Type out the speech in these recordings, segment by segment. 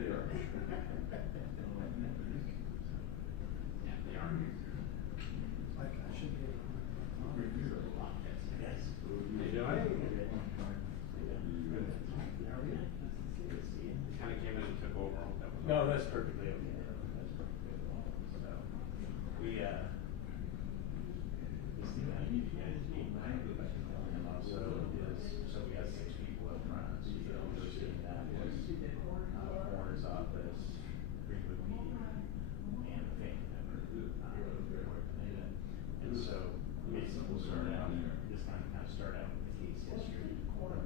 Yeah, they are. Like I should be able to. Yes. They do it. Kind of came in and took over. That was No, all. that's perfectly okay. That's perfectly okay. So, we see how you guys need mine, and also is, so we got 6 people up front, so you know, overseeing that was, Warren's office, Greenwood Media, and the family member, and so, basically we'll start out, this time kind of start out with the case history, Greenwood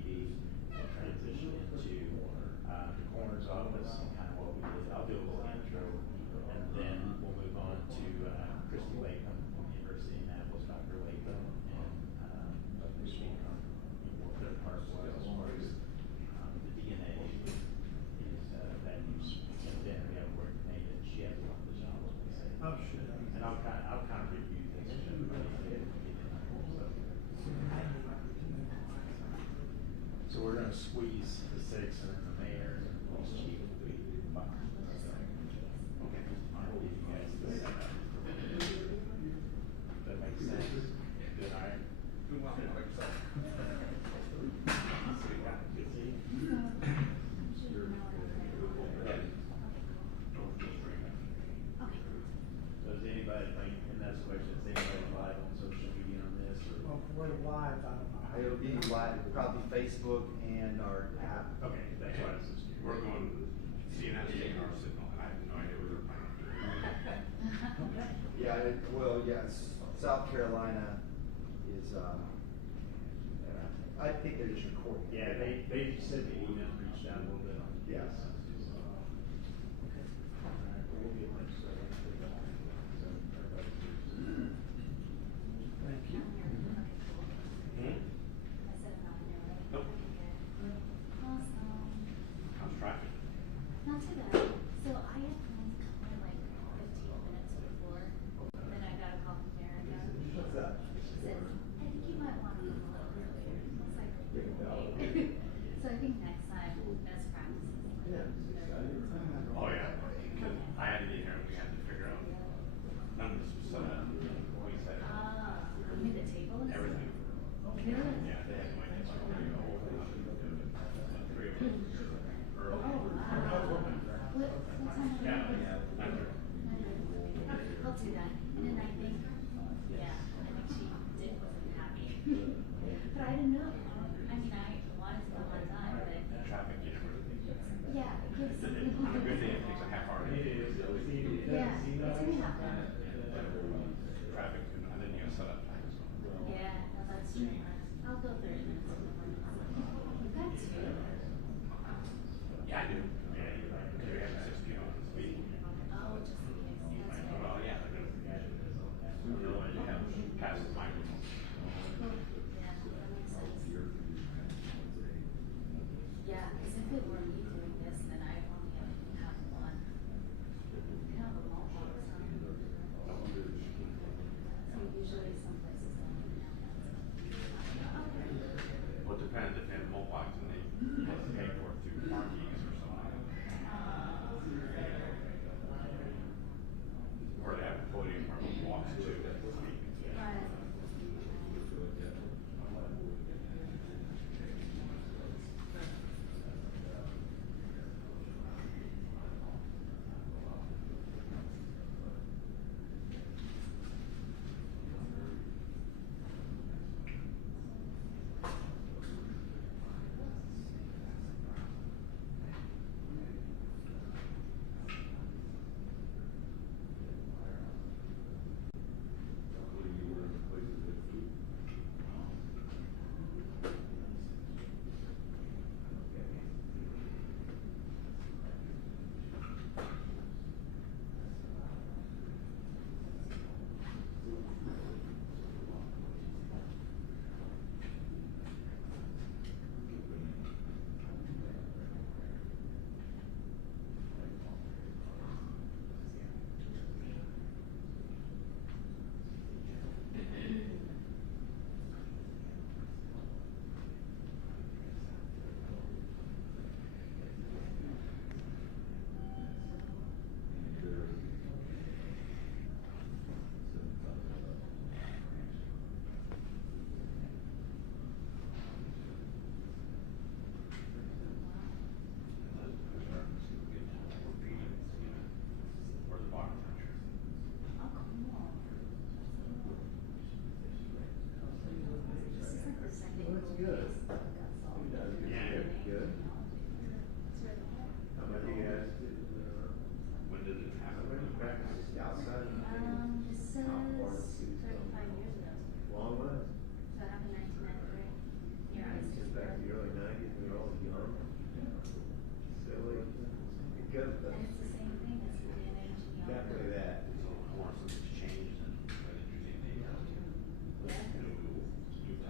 PD, we'll transition into, the coroner's office, and kind of what we did, I'll do a little intro, and then we'll move on to, Christy Latham, University of Annapolis, Dr. Latham, and, we'll speak on their part as far as, the DNA is, that use, and then we have work made, and she has a lot of the genres, we say. Oh, shit. And I'll kind of review this, to everybody, so we're gonna squeeze the 6 and then the mayor and the police chief will be 5. So, okay, I'll give you guys the setup. That makes sense. Good, all right? Doing well, like yourself. Good to see you. So is anybody, like, and that's the question, is anybody live on social media on this, or? Well, we're live, I don't know. It'll be live, probably Facebook and our app. Okay, that's why I was just curious. We're going, CNN is taking our signal, and I have no idea what they're planning on doing. Yeah, well, yes, South Carolina is, I think they're just recording. Yeah, they said the email reached out a little bit on. Yes. Okay. All right, well, we'll get that started. Thank you. Nope. Awesome. How's traffic? Not too bad. So I had plans to come in like 15 minutes before, and then I got a call from Erica. What's that? She said, I think you might want to come a little earlier. I was like, okay. So I think next time, best practices. Oh, yeah. I had to get here and we had to figure out, none of this was set up. We set up I mean the table is? everything. Really? Yeah, they had no idea. So we're gonna go over it. Three of us Oh, early. wow. What time? Yeah, is it? 9:30. I'll do that. And then I think, yeah, I think she wasn't happy. But I didn't know. I mean, I wanted to come on time, but Traffic, you never. yeah, it gives. On a good day, it takes a half hour. It is. Yeah, it's gonna happen. Traffic, and then you gotta set up time as well. Yeah, no, that's true. I'll go 30 minutes. You've got 2. Yeah, I do. Yeah, you're right. Because we have 6 people on this week. Oh, just in case. That's right. Well, yeah, they're gonna, otherwise you have past the time. Yeah, that makes sense. Yeah, because if it were me doing this, then I only have 1. I have a long box on. And it's the same thing as the DNA genealogy. Definitely that. So once it's changed and whether it's using the Yeah. new test.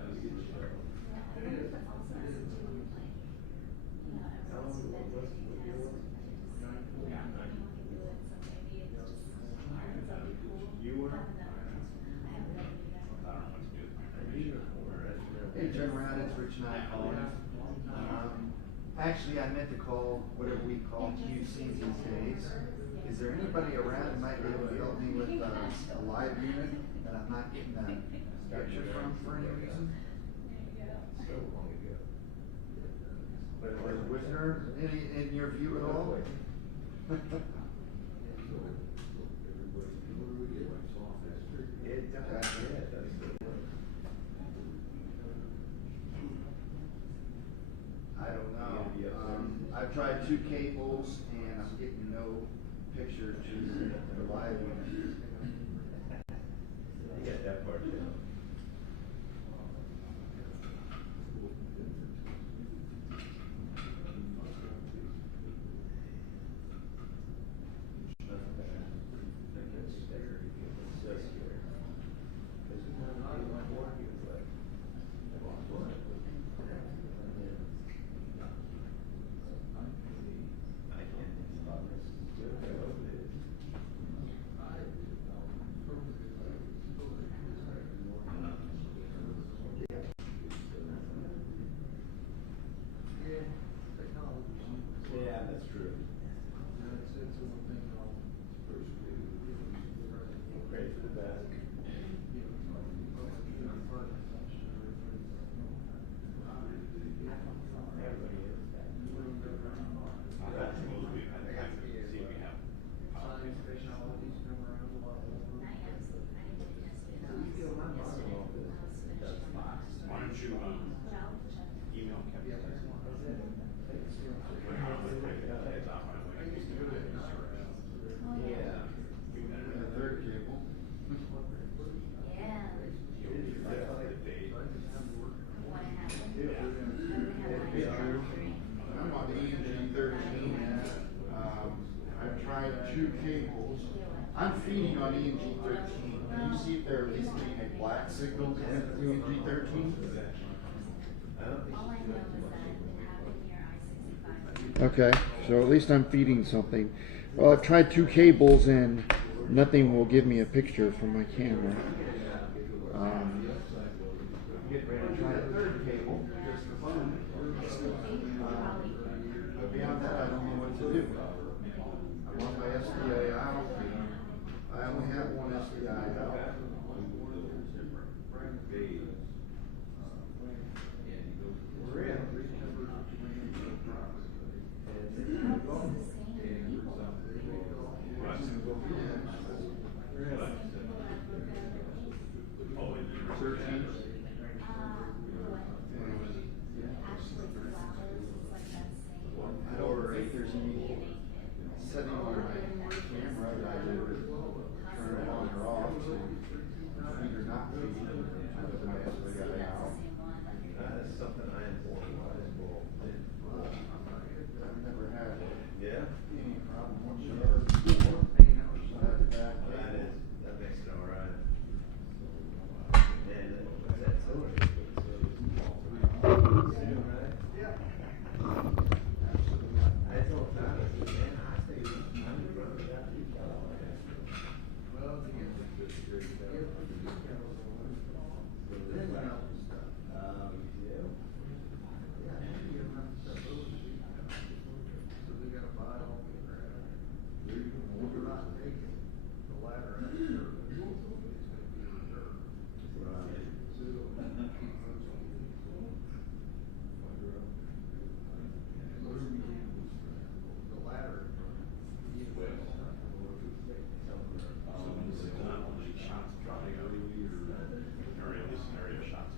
Yeah, I wonder if it also has to do with like, you know, everyone's identity test. Yeah. Anyone can do it, so maybe it's just, that'd be cool. You were? Having that test. I haven't done it yet. I don't know what to do with my information. Hey, Jim Rad, it's Rich Knight calling. Actually, I meant to call whatever we call QC these days. Is there anybody around that might be able to help me with a live unit that I'm not getting a picture from for any reason? Was there any in your view at all? I don't know. I've tried 2 cables and I'm getting no picture to the live unit. You got that part too. Yeah, that's true. Pray for the best. Everybody is. That's supposed to be, I think I can see if we have. I am, I did yesterday. Why don't you, But I'll check. email Kevin? It's off my way. Oh, yeah. And the third cable. Yeah. The date. What happened? Yeah. I would have one three. I'm on the ENG 13. I've tried 2 cables. I'm feeding on ENG 13. Can you see if they're at least getting a black signal to ENG 13? All I know is that having your I-65. Okay, so at least I'm feeding something. Well, I've tried 2 cables and nothing will give me a picture from my camera. Get ready to try a 3rd cable, just for fun. But beyond that, I don't know what to do. I want my SDI out. I only have one SDI out. We're in. Oh, and you were 13. I ordered a 13 setting on my camera that I did turn it on or off to feed or not feed with my SDI out. That's something I am involved in. I've never had Yeah? any problem whatsoever before. So I had to back That in. is, that makes it all right. Man, that's so. I told Travis, man, I stay, I'm running that too. Shots dropping out, or in this scenario, shots.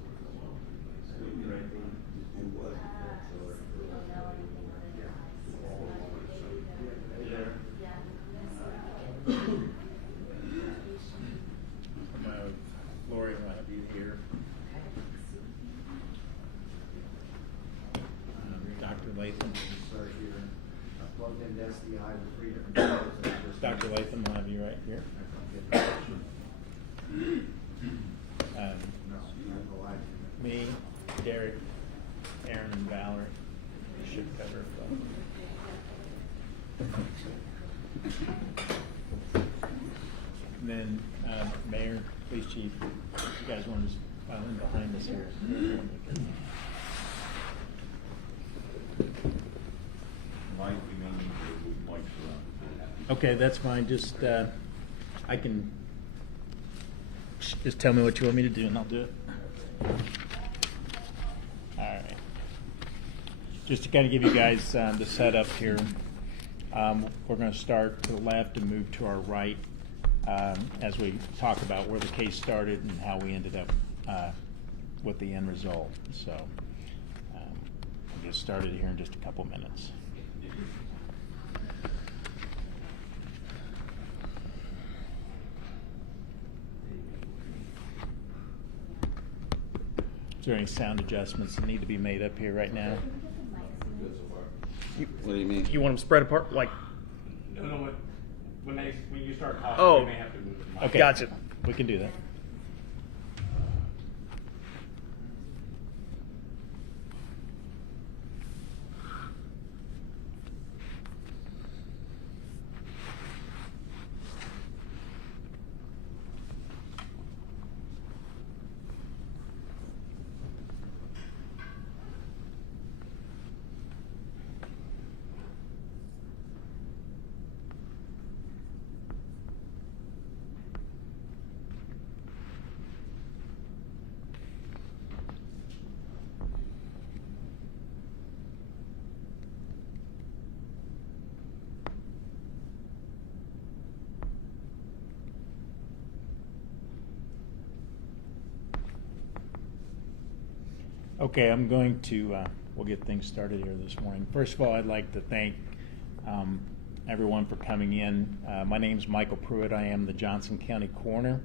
FBI with 3 different charges. that I just Dr. made. Latham, I'll have you right here. No, not the life. Me, Derek, Aaron, and Valerie should cover it. And then, Mayor, Police Chief, if you guys want to just file in behind us here. Mike, we may need to move Mike's around. Okay, that's fine. Just, I can, just tell me what you want me to do and I'll do it. All right. Just to kind of give you guys the setup here, we're going to start to the left and move to our right as we talk about where the case started and how we ended up with the end result. So we'll get started here in just a couple minutes. Is there any sound adjustments that need to be made up here right now? What do you mean? You want them spread apart, like? No, when you start talking, Oh. you may have to move the mic. Okay. Gotcha. We can do that. Okay, I'm going to, we'll get things started here this morning. First of all, I'd like to thank everyone for coming in. My name is Michael Pruitt. I am the Johnson County Coroner.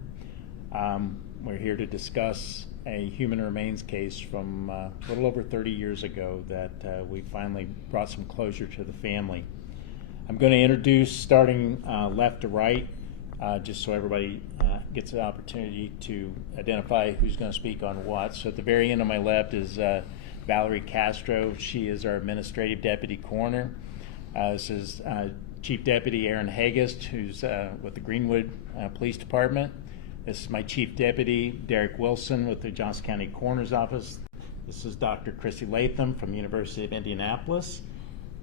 We're here to discuss a human remains case from a little over 30 years ago that we finally brought some closure to the family. I'm going to introduce, starting left to right, just so everybody gets the opportunity to identify who's going to speak on what. So at the very end on my left is Valerie Castro. She is our administrative deputy coroner. This is Chief Deputy Aaron Hagest, who's with the Greenwood Police Department. This is my Chief Deputy, Derek Wilson, with the Johnson County Coroner's Office. This is Dr. Chrissy Latham from the University of Indianapolis.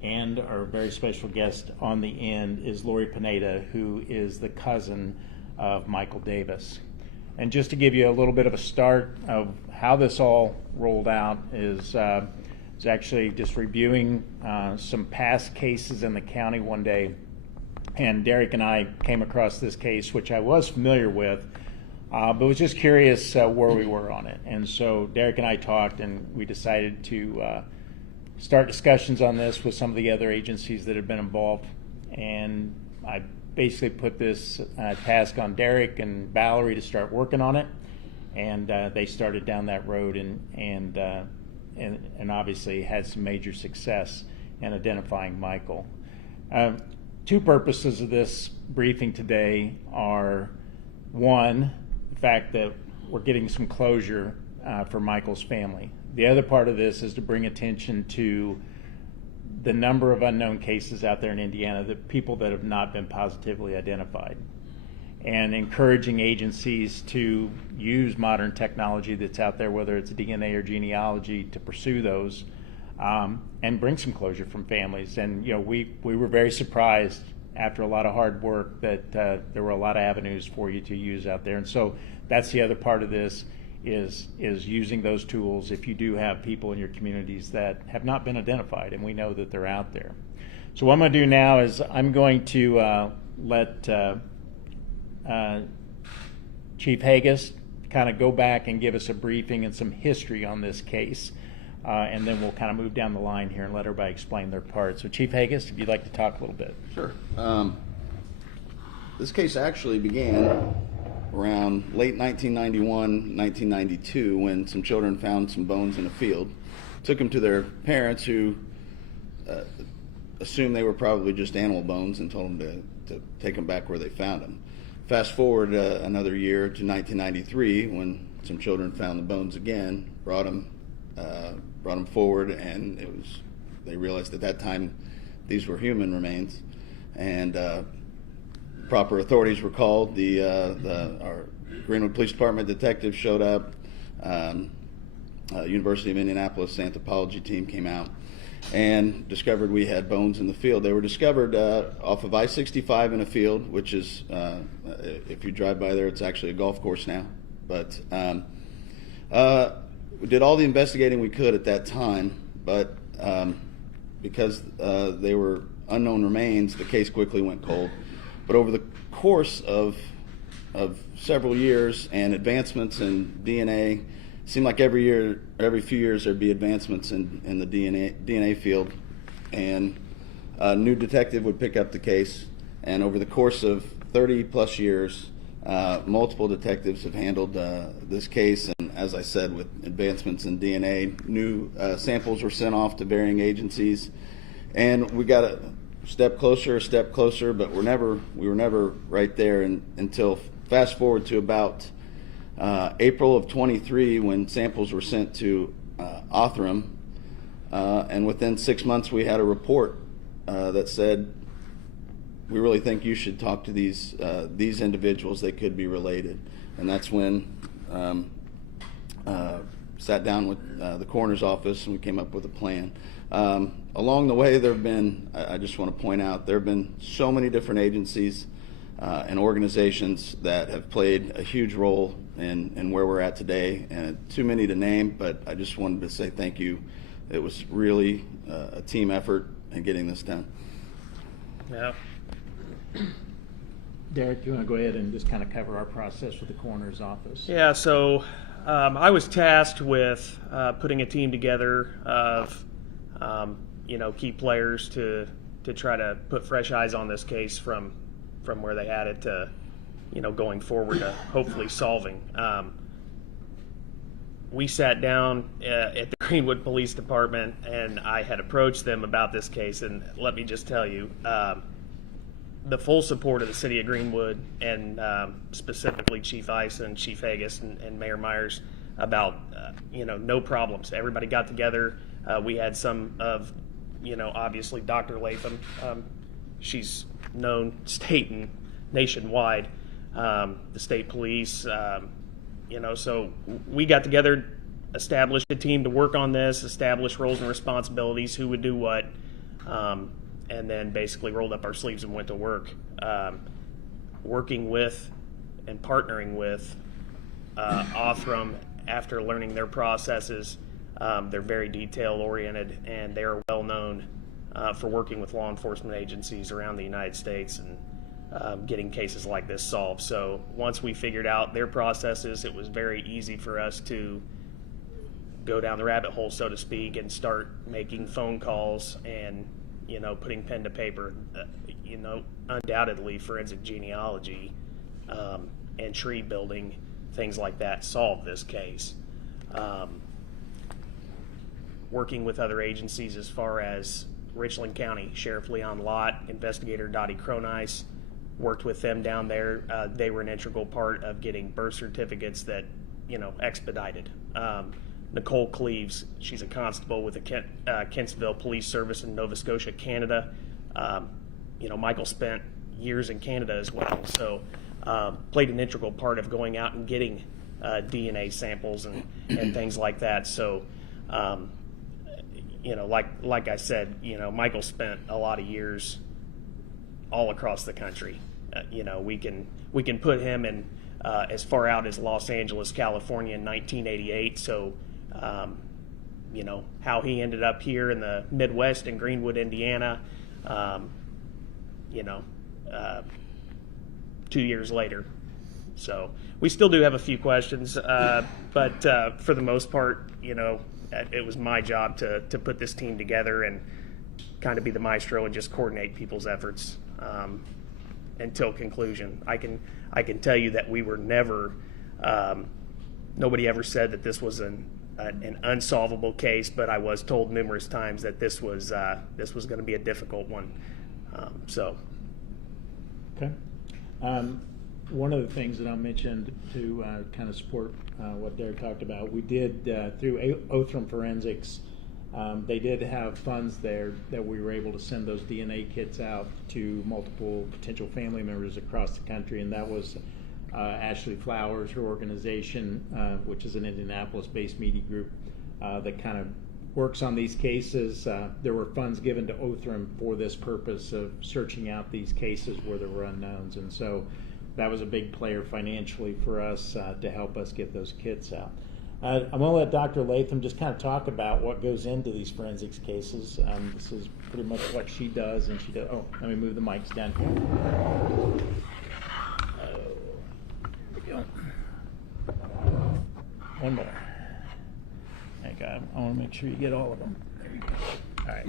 And our very special guest on the end is Lori Pineda, who is the cousin of Michael Davis. And just to give you a little bit of a start of how this all rolled out is actually just reviewing some past cases in the county one day. And Derek and I came across this case, which I was familiar with, but was just curious where we were on it. And so Derek and I talked, and we decided to start discussions on this with some of the other agencies that have been involved. And I basically put this task on Derek and Valerie to start working on it. And they started down that road and obviously had some major success in identifying Michael. Two purposes of this briefing today are, one, the fact that we're getting some closure for Michael's family. The other part of this is to bring attention to the number of unknown cases out there in Indiana, the people that have not been positively identified, and encouraging agencies to use modern technology that's out there, whether it's DNA or genealogy, to pursue those and bring some closure from families. And we were very surprised after a lot of hard work that there were a lot of avenues for you to use out there. And so that's the other part of this, is using those tools if you do have people in your communities that have not been identified, and we know that they're out there. So what I'm going to do now is I'm going to let Chief Hagest kind of go back and give us a briefing and some history on this case, and then we'll kind of move down the line here and let everybody explain their part. So Chief Hagest, if you'd like to talk a little bit. Sure. This case actually began around late 1991, 1992, when some children found some bones in a field. Took them to their parents, who assumed they were probably just animal bones and told them to take them back where they found them. Fast forward another year to 1993 when some children found the bones again, brought them forward, and they realized at that time these were human remains, and proper authorities were called. Our Greenwood Police Department detectives showed up. University of Indianapolis anthropology team came out and discovered we had bones in the field. They were discovered off of I-65 in a field, which is, if you drive by there, it's actually a golf course now. But we did all the investigating we could at that time, but because they were unknown remains, the case quickly went cold. But over the course of several years and advancements in DNA, seemed like every few years there'd be advancements in the DNA field, and a new detective would pick up the case. And over the course of 30 plus years, multiple detectives have handled this case. And as I said, with advancements in DNA, new samples were sent off to varying agencies, and we got a step closer, but we were never right there until fast forward to about April of 23, when samples were sent to Othram, and within 6 months we had a report that said, we really think you should talk to these individuals. They could be related. And that's when sat down with the coroner's office and we came up with a plan. Along the way, there have been, I just want to point out, there have been so many different agencies and organizations that have played a huge role in where we're at today, and too many to name, but I just wanted to say thank you. It was really a team effort in getting this done. Yeah. Derek, do you want to go ahead and just kind of cover our process with the coroner's office? Yeah, so I was tasked with putting a team together of key players to try to put fresh eyes on this case from where they had it to going forward to hopefully solving. We sat down at the Greenwood Police Department, and I had approached them about this case, and let me just tell you, the full support of the city of Greenwood, and specifically Chief Eisen, Chief Haggis, and Mayor Myers, about no problems. Everybody got together. We had some of obviously Dr. Latham. She's known state and nationwide. The state police, so we got together, established a team to work on this, established roles and responsibilities, who would do what, and then basically rolled up our sleeves and went to work, working with and partnering with Othram after learning their processes. They're very detail-oriented, and they are well-known for working with law enforcement agencies around the United States and getting cases like this solved. So once we figured out their processes, it was very easy for us to go down the rabbit hole, so to speak, and start making phone calls and putting pen to paper. Undoubtedly forensic genealogy and tree building, things like that, solved this case. Working with other agencies as far as Richland County, Sheriff Leon Lott, Investigator Dottie Cronice, worked with them down there. They were an integral part of getting birth certificates that, expedited. Nicole Cleaves, she's a constable with the Kentsville Police Service in Nova Scotia, Canada. Michael spent years in Canada as well, so played an integral part of going out and getting DNA samples and things like that. So, like I said, Michael spent a lot of years all across the country. We can put him in as far out as Los Angeles, California in 1988. So, how he ended up here in the Midwest in Greenwood, Indiana, 2 years later. So we still do have a few questions, but for the most part, it was my job to put this team together and kind of be the maestro and just coordinate people's efforts until conclusion. I can tell you that we were never, nobody ever said that this was an an unsolvable case, but I was told numerous times that this was going to be a difficult one. So. Okay. One of the things that I mentioned to kind of support what Derek talked about, we did through Othram Forensics, they did have funds there that we were able to send those DNA kits out to multiple potential family members across the country, and that was Ashley Flowers, her organization, which is an Indianapolis-based media group that kind of works on these cases. There were funds given to Othram for this purpose of searching out these cases where there were unknowns, and so that was a big player financially for us to help us get those kits out. I'm going to let Dr. Latham just kind of talk about what goes into these forensics cases. This is pretty much what she does, and she does. Oh, let me move the mics down here. One more. Okay, I want to make sure you get all of them. There you go. All right.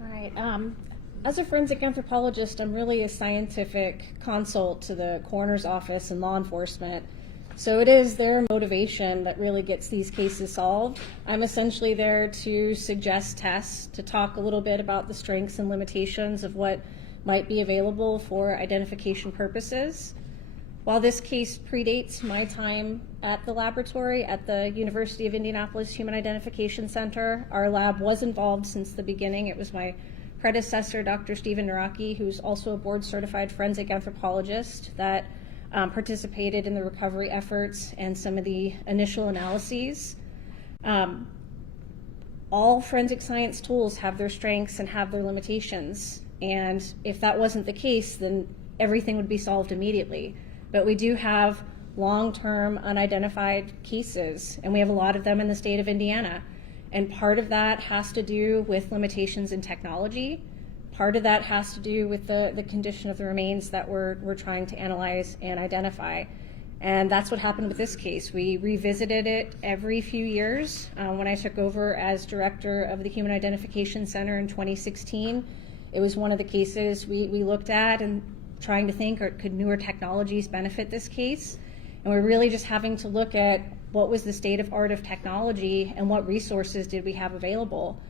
All right. As a forensic anthropologist, I'm really a scientific consult to the coroner's office and law enforcement. So it is their motivation that really gets these cases solved. I'm essentially there to suggest tests, to talk a little bit about the strengths and limitations of what might be available for identification purposes. While this case predates my time at the laboratory at the University of Indianapolis Human Identification Center, our lab was involved since the beginning. It was my predecessor, Dr. Stephen Naraki, who's also a board-certified forensic anthropologist, that participated in the recovery efforts and some of the initial analyses. All forensic science tools have their strengths and have their limitations, and if that wasn't the case, then everything would be solved immediately. But we do have long-term unidentified cases, and we have a lot of them in the state of Indiana. And part of that has to do with limitations in technology. Part of that has to do with the condition of the remains that we're trying to analyze and identify. And that's what happened with this case. We revisited it every few years. When I took over as director of the Human Identification Center in 2016, it was one of the cases we looked at and trying to think, or could newer technologies benefit this case? And we're really just having to look at what was the state of art of technology and what resources did we have available.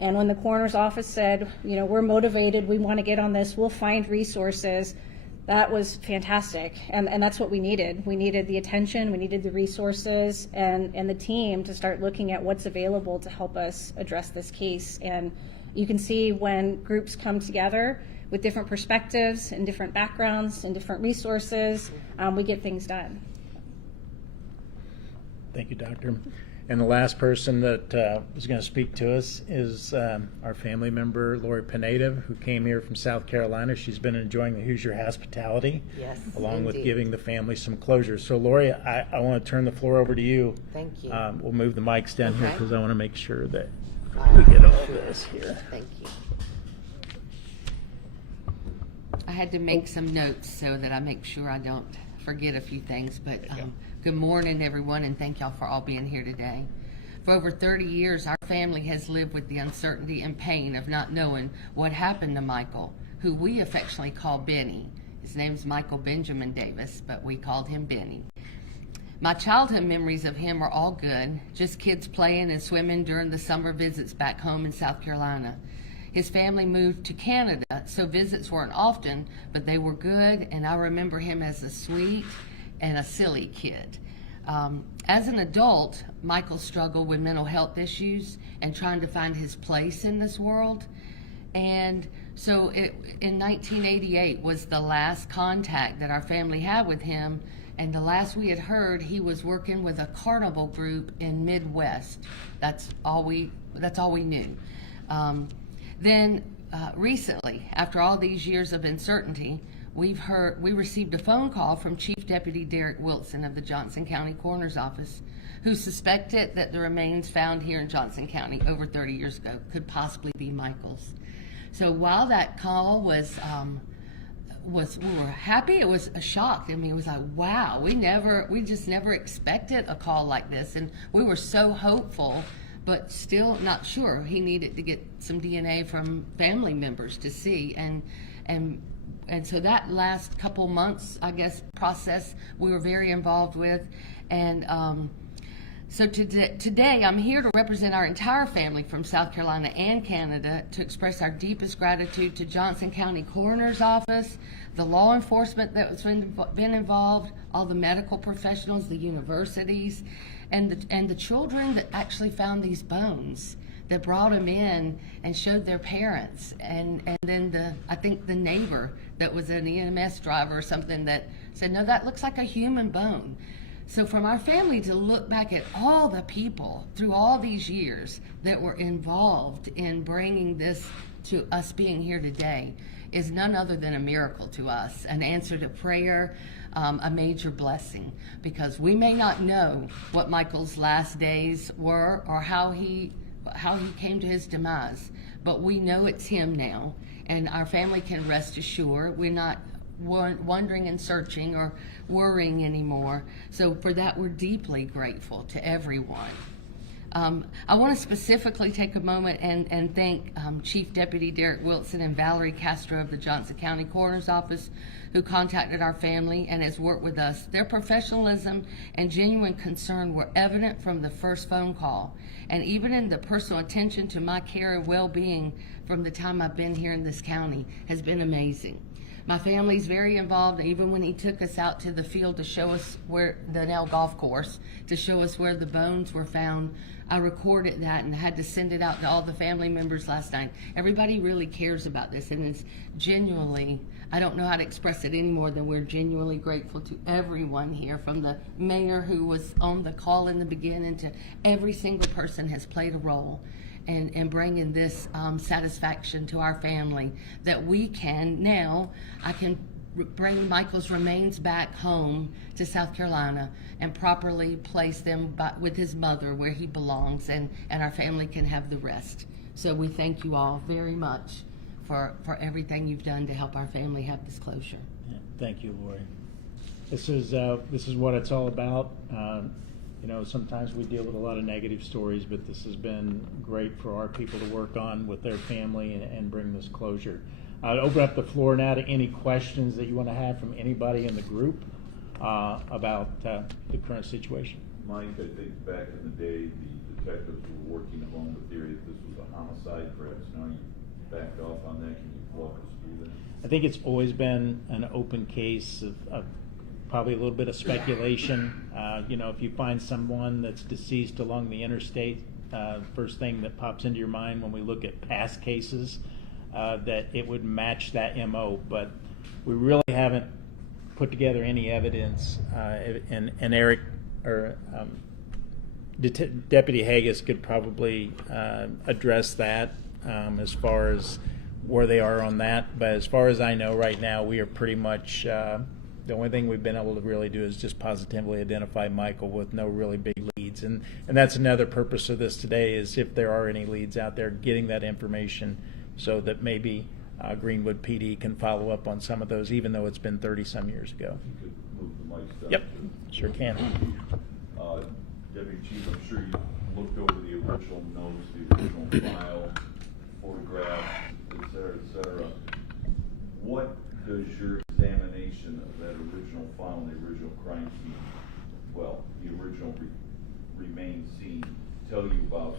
And when the coroner's office said, you know, we're motivated, we want to get on this, we'll find resources, that was fantastic. And that's what we needed. We needed the attention, we needed the resources, and the team to start looking at what's available to help us address this case. And you can see when groups come together with different perspectives and different backgrounds and different resources, we get things done. Thank you, Doctor. And the last person that is going to speak to us is our family member, Lori Pineda, who came here from South Carolina. She's been enjoying the Hoosier hospitality, yes, along with indeed. giving the family some closure. So, Lori, I want to turn the floor over to you. Thank you. We'll move the mics down here Okay. because I want to make sure that we get all of this here. Thank you. I had to make some notes so that I make sure I don't forget a few things, but good morning, everyone, and thank y'all for all being here today. For over 30 years, our family has lived with the uncertainty and pain of not knowing what happened to Michael, who we affectionately call Benny. His name's Michael Benjamin Davis, but we called him Benny. My childhood memories of him are all good, just kids playing and swimming during the summer visits back home in South Carolina. His family moved to Canada, so visits weren't often, but they were good, and I remember him as a sweet and a silly kid. As an adult, Michael struggled with mental health issues and trying to find his place in this world. And so in 1988 was the last contact that our family had with him, and the last we had heard, he was working with a carnival group in Midwest. That's all we knew. Then recently, after all these years of uncertainty, we received a phone call from Chief Deputy Derek Wilson of the Johnson County Coroner's Office, who suspected that the remains found here in Johnson County over 30 years ago could possibly be Michael's. So while that call was we were happy, it was a shock. I mean, it was like, wow, we just never expected a call like this, and we were so hopeful, but still not sure. He needed to get some DNA from family members to see, and so that last couple months, I guess, process we were very involved with, and So today, I'm here to represent our entire family from South Carolina and Canada to express our deepest gratitude to Johnson County Coroner's Office, the law enforcement that's been involved, all the medical professionals, the universities, and the children that actually found these bones, that brought them in and showed their parents, and then I think the neighbor that was an EMS driver or something that said, no, that looks like a human bone. So from our family to look back at all the people through all these years that were involved in bringing this to us being here today is none other than a miracle to us, an answer to prayer, a major blessing, because we may not know what Michael's last days were or how he came to his demise, but we know it's him now, and our family can rest assured we're not wondering and searching or worrying anymore. So for that, we're deeply grateful to everyone. I want to specifically take a moment and thank Chief Deputy Derek Wilson and Valerie Castro of the Johnson County Coroner's Office, who contacted our family and has worked with us. Their professionalism and genuine concern were evident from the first phone call, and even in the personal attention to my care and well-being from the time I've been here in this county has been amazing. My family's very involved. Even when he took us out to the field to show us where the Nell golf course, to show us where the bones were found, I recorded that and had to send it out to all the family members last night. Everybody really cares about this, and it's genuinely, I don't know how to express it any more than we're genuinely grateful to everyone here, from the mayor who was on the call in the beginning to every single person has played a role and bringing this satisfaction to our family that we can now, I can bring Michael's remains back home to South Carolina and properly place them with his mother where he belongs, and our family can have the rest. So we thank you all very much for everything you've done to help our family have this closure. Yeah, thank you, Lori. This is what it's all about. You know, sometimes we deal with a lot of negative stories, but this has been great for our people to work on with their family and bring this closure. I'll open up the floor now to any questions that you want to have from anybody in the group about the current situation. Mike, I think back in the day, the detectives were working along the theory that this was a homicide. Perhaps now you backed off on that. Can you walk us through that? I think it's always been an open case of probably a little bit of speculation. You know, if you find someone that's deceased along the interstate, first thing that pops into your mind when we look at past cases, that it would match that MO. But we really haven't put together any evidence, and Eric or Deputy Haggis could probably address that as far as where they are on that. But as far as I know right now, we are pretty much the only thing we've been able to really do is just positively identify Michael with no really big leads. And that's another purpose of this today, is if there are any leads out there, getting that information so that maybe Greenwood PD can follow up on some of those, even though it's been 30-some years ago. You could move the mics down. Yep, sure can. Deputy Chief, I'm sure you looked over the original notes, the original file, photographs, et cetera. What does your examination of that original file and the original crime scene, well, the original remains scene, tell you about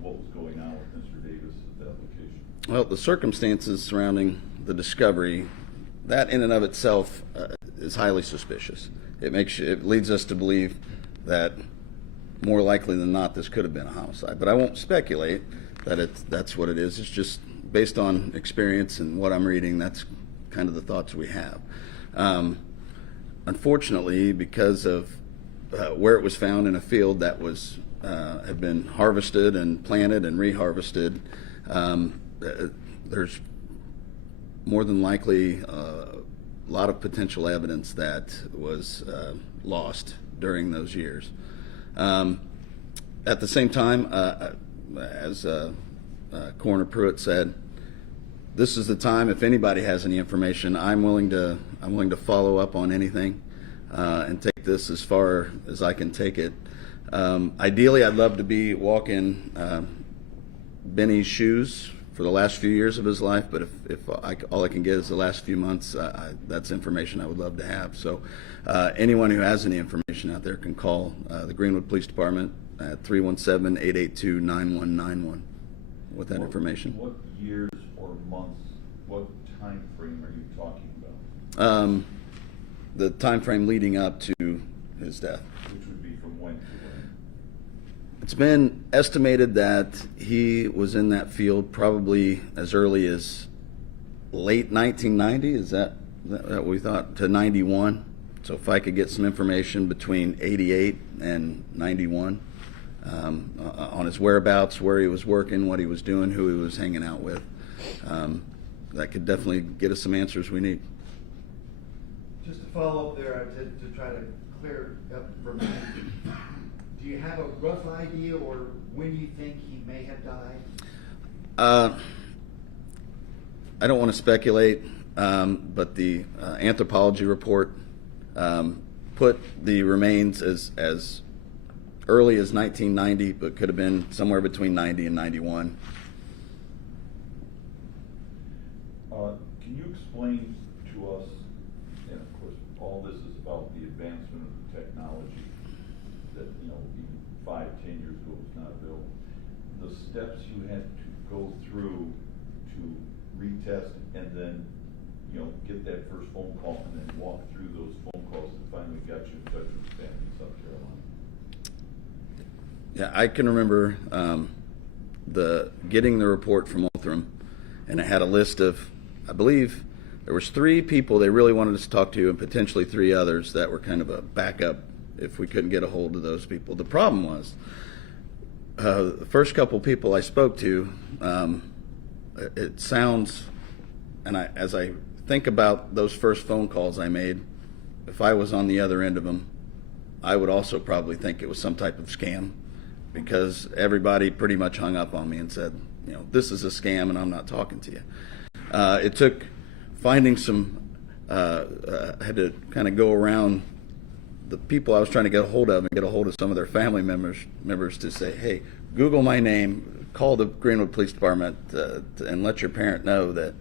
what was going on with Mr. Davis at that location? Well, the circumstances surrounding the discovery, that in and of itself is highly suspicious. It leads us to believe that more likely than not this could have been a homicide. But I won't speculate that that's what it is. It's just based on experience and what I'm reading, that's kind of the thoughts we have. Unfortunately, because of where it was found in a field that was had been harvested and planted and reharvested, there's more than likely a lot of potential evidence that was lost during those years. At the same time, as Coroner Pruitt said, this is the time. If anybody has any information, I'm willing to follow up on anything and take this as far as I can take it. Ideally, I'd love to be walking Benny's shoes for for the last few years of his life, but all I can get is the last few months, that's information I would love to have. So anyone who has any information out there can call the Greenwood Police Department at 317-882-9191 with that information. What years or months, what time frame are you talking about? The time frame leading up to his death. Which would be from when to when? It's been estimated that he was in that field probably as early as late 1990. Is that what we thought, to 91? So if I could get some information between 88 and 91 on his whereabouts, where he was working, what he was doing, who he was hanging out with, that could definitely get us some answers we need. Just to follow up there, to try to clear up for me, do you have a rough idea or when you think he may have died? I don't want to speculate, but the anthropology report put the remains as early as 1990, but could have been somewhere between 90 and 91. Can you explain to us, and of course all this is about the advancement of the technology that, even 5-10 years ago was not available, the steps you had to go through to retest and then get that first phone call and then walk through those phone calls and finally got you in touch with the family in South Carolina? Yeah, I can remember getting the report from Othram, and it had a list of, I believe there was 3 people they really wanted us to talk to, and potentially 3 others that were kind of a backup if we couldn't get a hold of those people. The problem was the first couple people I spoke to, it sounds, and as I think about those first phone calls I made, if I was on the other end of them, I would also probably think it was some type of scam, because everybody pretty much hung up on me and said, this is a scam and I'm not talking to you. It took finding some, I had to kind of go around the people I was trying to get a hold of and get a hold of some of their family members to say, hey, Google my name, call the Greenwood Police Department and let your parent know that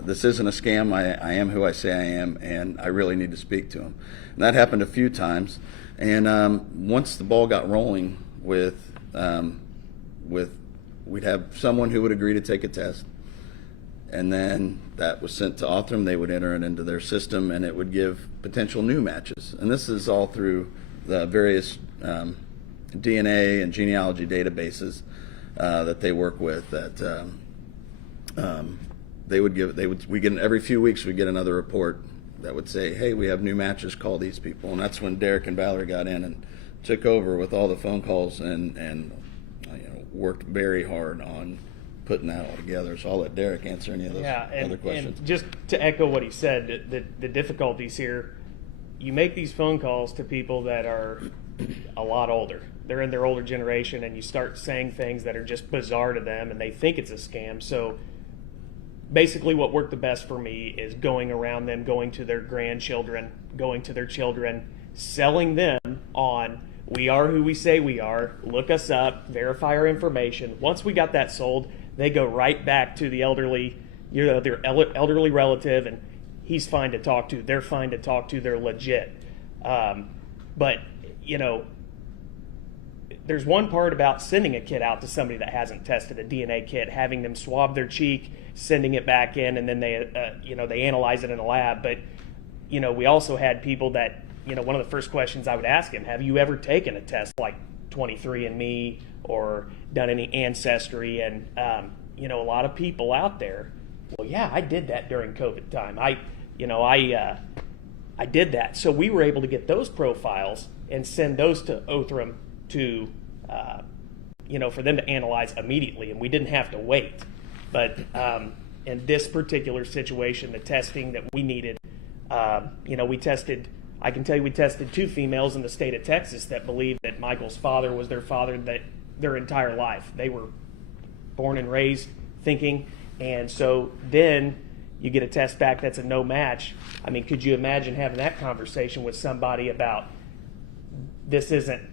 this isn't a scam. I am who I say I am, and I really need to speak to him. And that happened a few times. And once the ball got rolling with we'd have someone who would agree to take a test, and then that was sent to Othram. They would enter it into their system, and it would give potential new matches. And this is all through the various DNA and genealogy databases that they work with. That we get every few weeks we get another report that would say, hey, we have new matches, call these people. And that's when Derek and Valerie got in and took over with all the phone calls and worked very hard on putting that all together. So I'll let Derek answer any of those other questions. And just to echo what he said, the difficulties here, you make these phone calls to people that are a lot older. They're in their older generation, and you start saying things that are just bizarre to them, and they think it's a scam. So basically what worked the best for me is going around them, going to their grandchildren, going to their children, selling them on, we are who we say we are, look us up, verify our information. Once we got that sold, they go right back to the elderly, their elderly relative, and he's fine to talk to, they're fine to talk to, they're legit. But, there's one part about sending a kit out to somebody that hasn't tested a DNA kit, having them swab their cheek, sending it back in, and then they analyze it in a lab. But, we also had people that, one of the first questions I would ask him, have you ever taken a test like 23andMe or done any ancestry? And, a lot of people out there, well, yeah, I did that during COVID time. I did that. So we were able to get those profiles and send those to Othram to, for them to analyze immediately, and we didn't have to wait. But in this particular situation, the testing that we needed, we tested, I can tell you we tested 2 females in the state of Texas that believed that Michael's father was their father their entire life. They were born and raised thinking, and so then you get a test back that's a no match. I mean, could you imagine having that conversation with somebody about this isn't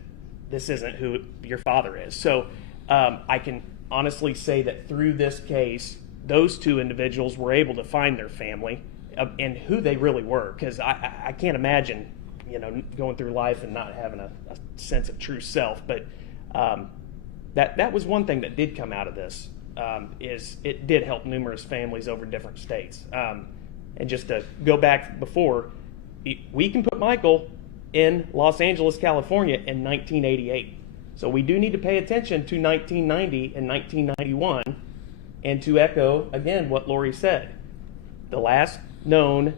who your father is? So I can honestly say that through this case, those two individuals were able to find their family and who they really were. Because I can't imagine, going through life and not having a sense of true self. But that was one thing that did come out of this, is it did help numerous families over different states. And just to go back before, we can put Michael in Los Angeles, California in 1988. So we do need to pay attention to 1990 and 1991 and to echo, again, what Lori said. The last known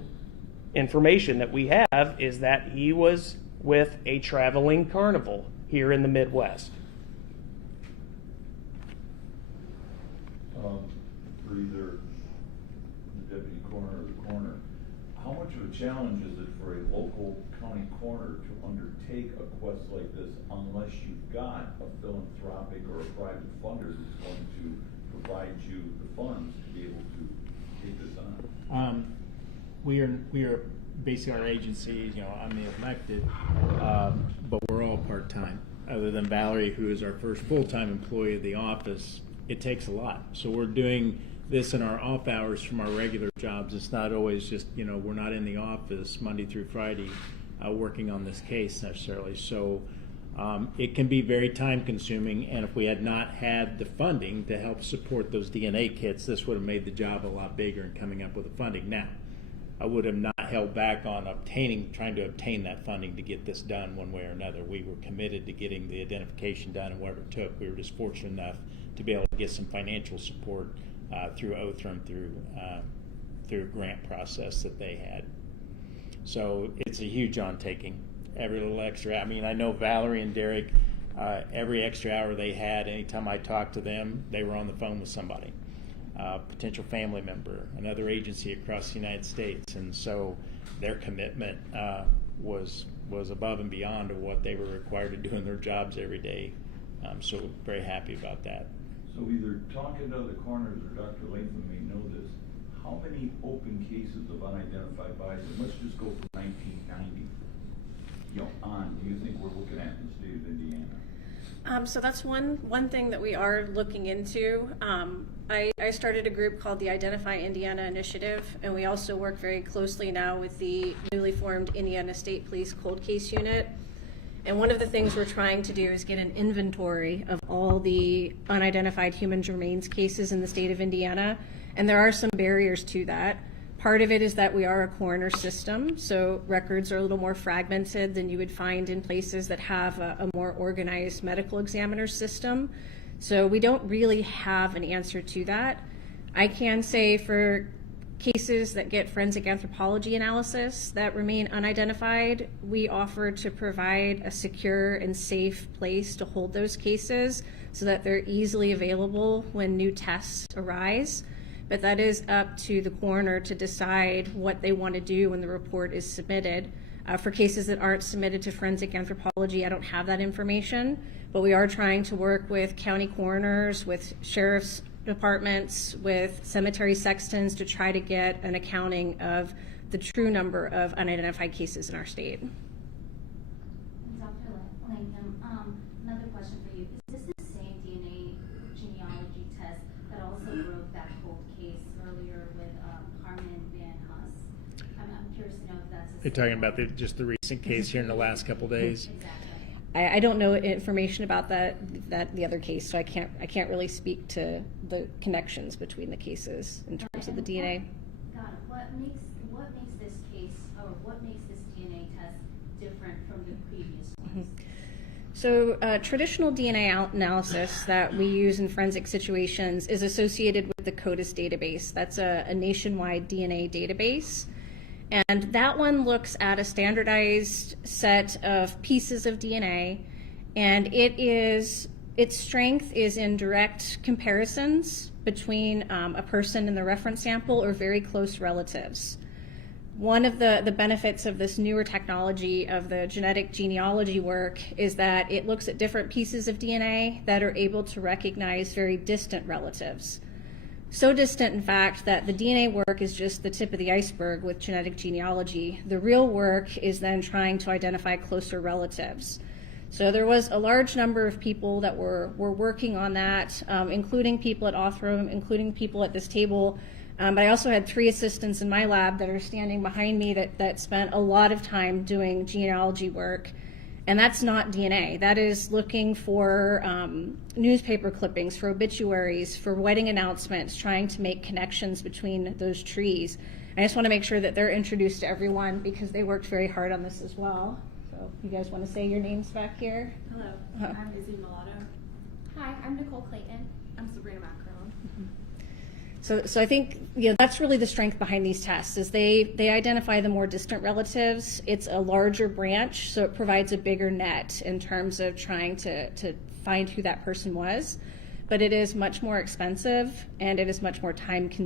information that we have is that he was with a traveling carnival here in the Midwest. For either the deputy coroner or the coroner, how much of a challenge is it for a local county coroner to undertake a quest like this unless you've got a philanthropic or a private funder who's going to provide you the funds to be able to take this on? We are basically, our agency, I'm the elected, but we're all part-time. Other than Valerie, who is our first full-time employee of the office, it takes a lot. So we're doing this in our off hours from our regular jobs. It's not always just, we're not in the office Monday through Friday working on this case necessarily. So it can be very time consuming, and if we had not had the funding to help support those DNA kits, this would have made the job a lot bigger in coming up with the funding. Now, I would have not held back on trying to obtain that funding to get this done one way or another. We were committed to getting the identification done and whatever it took. We were just fortunate enough to be able to get some financial support through OTHRM, through a grant process that they had. So it's a huge undertaking. Every little extra, I know Valerie and Derek, every extra hour they had, anytime I talked to them, they were on the phone with somebody. Potential family member, another agency across the United States, and so their commitment was above and beyond of what they were required to do in their jobs every day. So very happy about that. So either talking to other coroners or Dr. Latham may know this, how many open cases of unidentified bodies, and let's just go from 1990 on, do you think we're looking at in the state of Indiana? So that's one thing that we are looking into. I started a group called the Identify Indiana Initiative, and we also work very closely now with the newly formed Indiana State Police Cold Case Unit. And one of the things we're trying to do is get an inventory of all the unidentified human remains cases in the state of Indiana. And there are some barriers to that. Part of it is that we are a coroner system, so records are a little more fragmented than you would find in places that have a more organized medical examiner system. So we don't really have an answer to that. I can say for cases that get forensic anthropology analysis that remain unidentified, we offer to provide a secure and safe place to hold those cases so that they're easily available when new tests arise. But that is up to the coroner to decide what they want to do when the report is submitted. For cases that aren't submitted to forensic anthropology, I don't have that information, but we are trying to work with county coroners, with sheriff's departments, with cemetery sextons to try to get an accounting of the true number of unidentified cases in our state. Dr. Latham, another question for you. Is this the same DNA genealogy test that also broke that cold case earlier with Carmen Van Huss? I'm curious to know if that's the You're talking about just the recent case here in the last couple days? Exactly. I don't know information about that the other case, so I can't really speak to the connections between the cases in terms of the DNA. Got it. What makes this case, or what makes this DNA test different from the previous ones? So traditional DNA analysis that we use in forensic situations is associated with the CODIS database. That's a nationwide DNA database. And that one looks at a standardized set of pieces of DNA, and its strength is in direct comparisons between a person and the reference sample or very close relatives. One of the benefits of this newer technology of the genetic genealogy work is that it looks at different pieces of DNA that are able to recognize very distant relatives. So distant, in fact, that the DNA work is just the tip of the iceberg with genetic genealogy. The real work is then trying to identify closer relatives. So there was a large number of people that were working on that, including people at Othram, including people at this table. But I also had 3 assistants in my lab that are standing behind me that spent a lot of time doing genealogy work. And that's not DNA. That is looking for newspaper clippings, for obituaries, for wedding announcements, trying to make connections between those trees. I just want to make sure that they're introduced to everyone because they worked very hard on this as well. So you guys want to say your names back here? Hello, I'm Izzy Mulatto. Hi, I'm Nicole Clayton. I'm Sabrina Macron. So I think that's really the strength behind these tests is they identify the more distant relatives. It's a larger branch, so it provides a bigger net in terms of trying to find who that person was. But it is much more expensive and it is much more time consuming.